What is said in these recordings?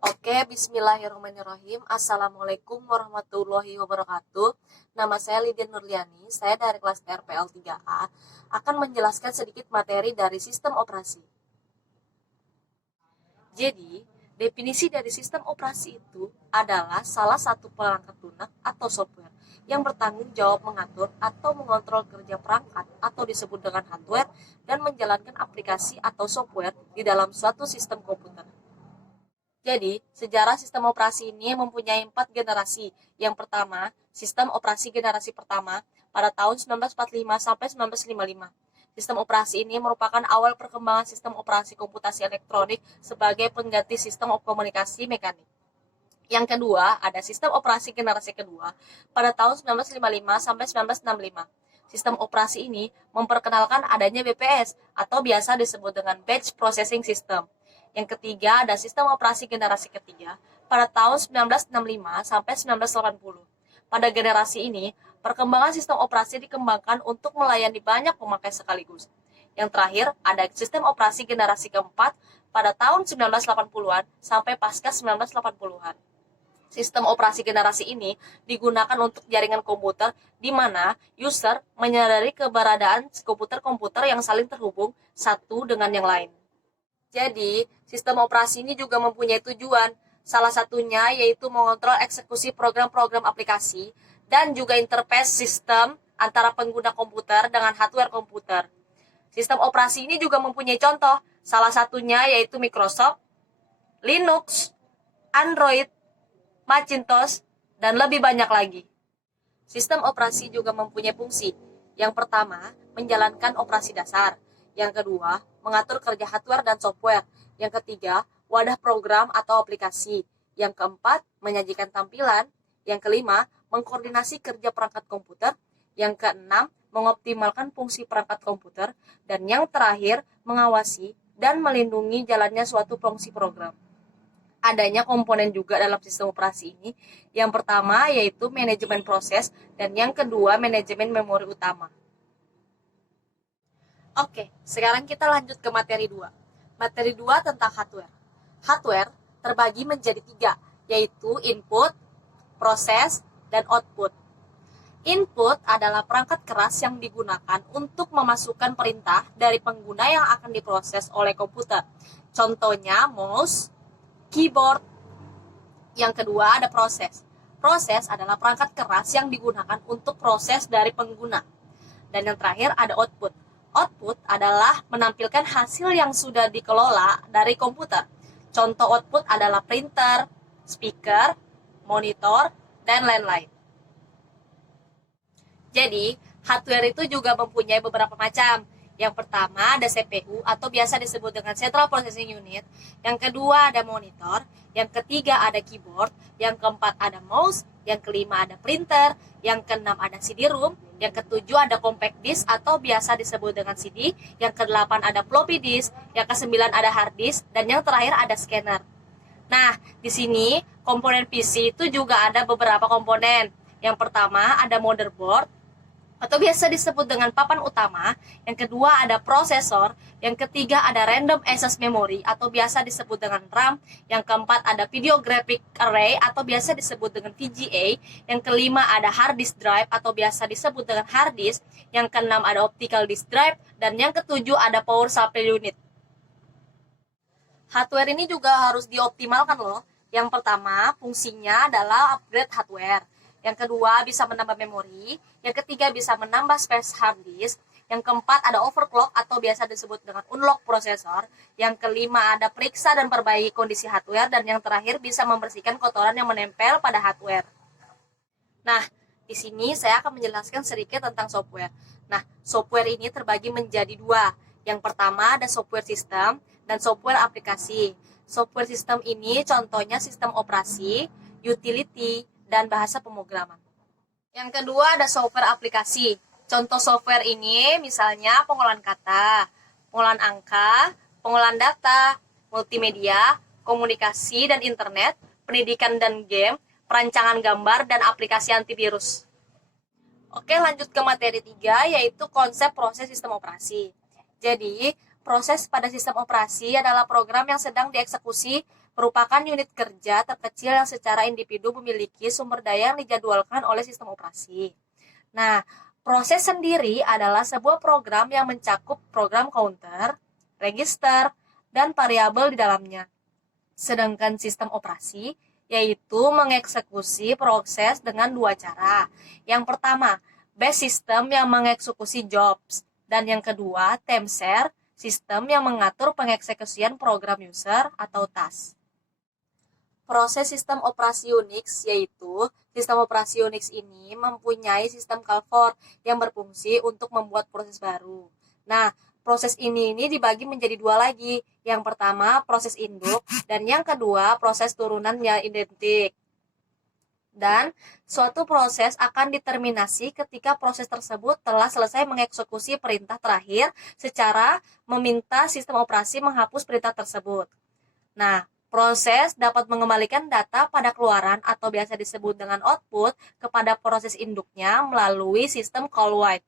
Oke, bismillahirrahmanirrahim. Assalamualaikum warahmatullahi wabarakatuh. Nama saya Lydia Nurliani, saya dari kelas RPL 3A, akan menjelaskan sedikit materi dari sistem operasi. Jadi, definisi dari sistem operasi itu adalah salah satu perangkat lunak atau software yang bertanggung jawab mengatur atau mengontrol kerja perangkat atau disebut dengan hardware dan menjalankan aplikasi atau software di dalam suatu sistem komputer. Jadi, sejarah sistem operasi ini mempunyai 4 generasi. Yang pertama, sistem operasi generasi pertama pada tahun 1945 sampai 1955. Sistem operasi ini merupakan awal perkembangan sistem operasi komputasi elektronik sebagai pengganti sistem komunikasi mekanik. Yang kedua, ada sistem operasi generasi kedua pada tahun 1955 sampai 1965. Sistem operasi ini memperkenalkan adanya BPS atau biasa disebut dengan Batch Processing System. Yang ketiga, ada sistem operasi generasi ketiga pada tahun 1965 sampai 1980. Pada generasi ini, perkembangan sistem operasi dikembangkan untuk melayani banyak pemakai sekaligus. Yang terakhir, ada sistem operasi generasi keempat pada tahun 1980-an sampai pasca 1980-an. Sistem operasi generasi ini digunakan untuk jaringan komputer di mana user menyadari keberadaan komputer-komputer yang saling terhubung satu dengan yang lain. Jadi, sistem operasi ini juga mempunyai tujuan. Salah satunya yaitu mengontrol eksekusi program-program aplikasi dan juga interface sistem antara pengguna komputer dengan hardware komputer. Sistem operasi ini juga mempunyai contoh. Salah satunya yaitu Microsoft, Linux, Android, Macintosh, dan lebih banyak lagi. Sistem operasi juga mempunyai fungsi. Yang pertama, menjalankan operasi dasar. Yang kedua, mengatur kerja hardware dan software. Yang ketiga, wadah program atau aplikasi. Yang keempat, menyajikan tampilan. Yang kelima, mengkoordinasi kerja perangkat komputer. Yang keenam, mengoptimalkan fungsi perangkat komputer. Dan yang terakhir, mengawasi dan melindungi jalannya suatu fungsi program. Adanya komponen juga dalam sistem operasi ini. Yang pertama yaitu manajemen proses dan yang kedua manajemen memori utama. Oke, sekarang kita lanjut ke materi 2. Materi 2 tentang hardware. Hardware terbagi menjadi 3, yaitu input, proses, dan output. Input adalah perangkat keras yang digunakan untuk memasukkan perintah dari pengguna yang akan diproses oleh komputer. Contohnya mouse, keyboard. Yang kedua ada proses. Proses adalah perangkat keras yang digunakan untuk proses dari pengguna. Dan yang terakhir ada output. Output adalah menampilkan hasil yang sudah dikelola dari komputer. Contoh output adalah printer, speaker, monitor, dan lain-lain. Jadi, hardware itu juga mempunyai beberapa macam. Yang pertama ada CPU atau biasa disebut dengan Central Processing Unit. Yang kedua ada monitor. Yang ketiga ada keyboard. Yang keempat ada mouse. Yang kelima ada printer. Yang keenam ada CD-ROM. Yang ketujuh ada compact disk atau biasa disebut dengan CD. Yang kedelapan ada floppy disk. Yang kesembilan ada hard disk. Dan yang terakhir ada scanner. Nah, di sini komponen PC itu juga ada beberapa komponen. Yang pertama ada motherboard atau biasa disebut dengan papan utama. Yang kedua ada prosesor. Yang ketiga ada random access memory atau biasa disebut dengan RAM. Yang keempat ada video graphic array atau biasa disebut dengan VGA. Yang kelima ada hard disk drive atau biasa disebut dengan hard disk. Yang keenam ada optical disk drive. Dan yang ketujuh ada power supply unit. Hardware ini juga harus dioptimalkan loh. Yang pertama fungsinya adalah upgrade hardware. Yang kedua bisa menambah memori. Yang ketiga bisa menambah space hard disk. Yang keempat ada overclock atau biasa disebut dengan unlock prosesor. Yang kelima ada periksa dan perbaiki kondisi hardware. Dan yang terakhir bisa membersihkan kotoran yang menempel pada hardware. Nah, di sini saya akan menjelaskan sedikit tentang software. Nah, software ini terbagi menjadi 2. Yang pertama ada software system dan software aplikasi. Software system ini contohnya sistem operasi, utility, dan bahasa pemrograman. Yang kedua ada software aplikasi. Contoh software ini misalnya pengolahan kata, pengolahan angka, pengolahan data, multimedia, komunikasi dan internet, pendidikan dan game, perancangan gambar, dan aplikasi antivirus. Oke, lanjut ke materi 3 yaitu konsep proses sistem operasi. Jadi, proses pada sistem operasi adalah program yang sedang dieksekusi merupakan unit kerja terkecil yang secara individu memiliki sumber daya yang dijadwalkan oleh sistem operasi. Nah, proses sendiri adalah sebuah program yang mencakup program counter, register, dan variabel di dalamnya. Sedangkan sistem operasi yaitu mengeksekusi proses dengan dua cara. Yang pertama, batch system yang mengeksekusi jobs, dan yang kedua, time share sistem yang mengatur pengeksekusian program user atau task. Proses sistem operasi Unix yaitu sistem operasi Unix ini mempunyai sistem call for yang berfungsi untuk membuat proses baru. Nah, proses ini dibagi menjadi dua lagi. Yang pertama proses induk dan yang kedua proses turunan yang identik. Dan suatu proses akan diterminasi ketika proses tersebut telah selesai mengeksekusi perintah terakhir secara meminta sistem operasi menghapus perintah tersebut. Nah, proses dapat mengembalikan data pada keluaran atau biasa disebut dengan output kepada proses induknya melalui sistem call wait.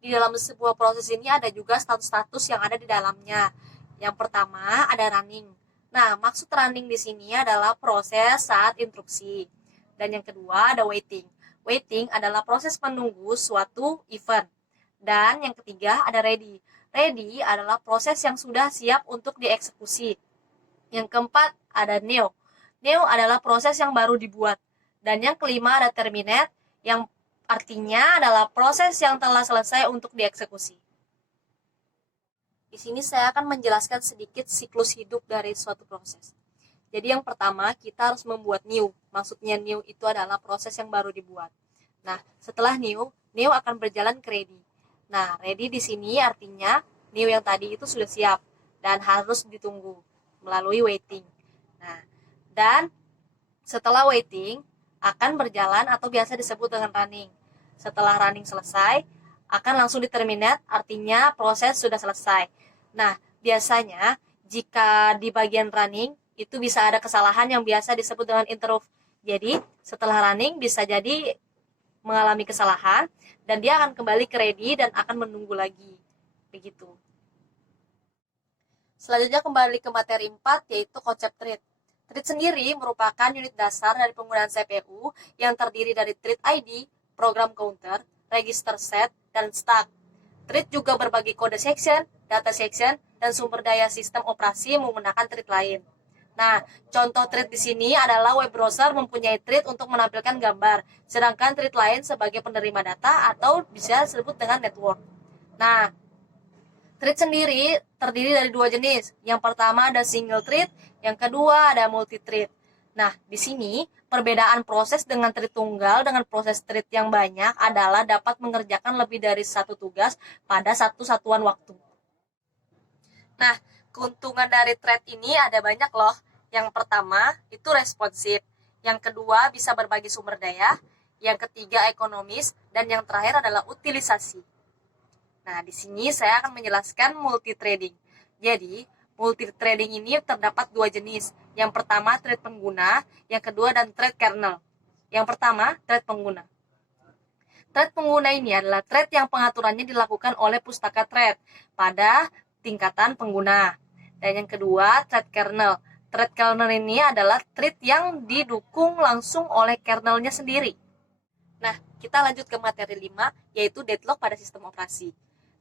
Di dalam sebuah proses ini ada juga status-status yang ada di dalamnya. Yang pertama ada running. Nah, maksud running di sini adalah proses saat instruksi. Dan yang kedua ada waiting. Waiting adalah proses menunggu suatu event. Dan yang ketiga ada ready. Ready adalah proses yang sudah siap untuk dieksekusi. Yang keempat ada new. New adalah proses yang baru dibuat. Dan yang kelima ada terminate, yang artinya adalah proses yang telah selesai untuk dieksekusi. Di sini saya akan menjelaskan sedikit siklus hidup dari suatu proses. Jadi yang pertama kita harus membuat new. Maksudnya new itu adalah proses yang baru dibuat. Nah, setelah new akan berjalan ke ready. Nah, ready di sini artinya new yang tadi itu sudah siap dan harus ditunggu melalui waiting. Nah, dan setelah waiting akan berjalan atau biasa disebut dengan running. Setelah running selesai, akan langsung diterminate, artinya proses sudah selesai. Nah, biasanya jika di bagian running itu bisa ada kesalahan yang biasa disebut dengan interrupt. Jadi, setelah running bisa jadi mengalami kesalahan dan dia akan kembali ke ready dan akan menunggu lagi. Begitu. Selanjutnya kembali ke materi 4 yaitu konsep thread. Thread sendiri merupakan unit dasar dari penggunaan CPU yang terdiri dari thread ID, program counter, register set, dan stack. Thread juga berbagi kode section, data section, dan sumber daya sistem operasi menggunakan thread lain. Nah, contoh thread di sini adalah web browser mempunyai thread untuk menampilkan gambar, sedangkan thread lain sebagai penerima data atau bisa disebut dengan network. Nah, thread sendiri terdiri dari dua jenis. Yang pertama ada single thread, yang kedua ada multi thread. Nah, di sini perbedaan proses dengan thread tunggal dengan proses thread yang banyak adalah dapat mengerjakan lebih dari satu tugas pada satu satuan waktu. Nah, keuntungan dari thread ini ada banyak loh. Yang pertama itu responsif, yang kedua bisa berbagi sumber daya, yang ketiga ekonomis, dan yang terakhir adalah utilisasi. Nah, di sini saya akan menjelaskan multithreading. Jadi, multithreading ini terdapat dua jenis. Yang pertama, thread pengguna. Yang kedua, dan thread kernel. Yang pertama, thread pengguna. Thread pengguna ini adalah thread yang pengaturannya dilakukan oleh pustaka thread pada tingkatan pengguna. Dan yang kedua, thread kernel. Thread kernel ini adalah thread yang didukung langsung oleh kernelnya sendiri. Nah, kita lanjut ke materi 5, yaitu deadlock pada sistem operasi.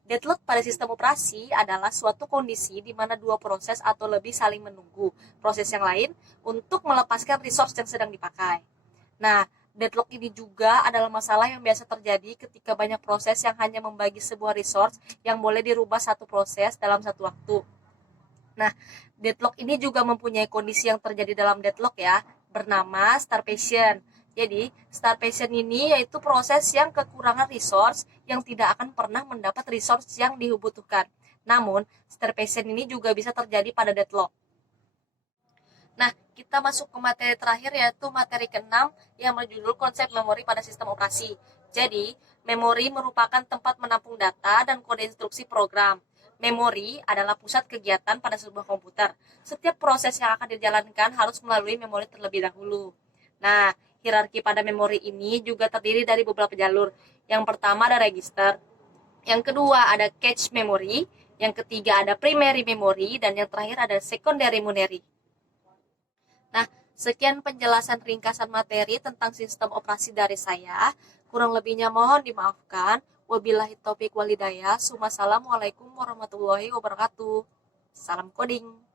Deadlock pada sistem operasi adalah suatu kondisi di mana dua proses atau lebih saling menunggu proses yang lain untuk melepaskan resource yang sedang dipakai. Nah, deadlock ini juga adalah masalah yang biasa terjadi ketika banyak proses yang hanya membagi sebuah resource yang boleh dirubah satu proses dalam satu waktu. Nah, deadlock ini juga mempunyai kondisi yang terjadi dalam deadlock ya, bernama starvation. Jadi, starvation ini yaitu proses yang kekurangan resource yang tidak akan pernah mendapat resource yang dibutuhkan. Namun, starvation ini juga bisa terjadi pada deadlock. Nah, kita masuk ke materi terakhir yaitu materi ke-6 yang berjudul konsep memori pada sistem operasi. Jadi, memori merupakan tempat menampung data dan kode instruksi program. Memori adalah pusat kegiatan pada sebuah komputer. Setiap proses yang akan dijalankan harus melalui memori terlebih dahulu. Nah, hierarki pada memori ini juga terdiri dari beberapa jalur. Yang pertama ada register, yang kedua ada cache memory, yang ketiga ada primary memory, dan yang terakhir ada secondary memory. Nah, sekian penjelasan ringkasan materi tentang sistem operasi dari saya. Kurang lebihnya mohon dimaafkan. Wabillahi taufik walhidayah. Assalamualaikum warahmatullahi wabarakatuh. Salam coding.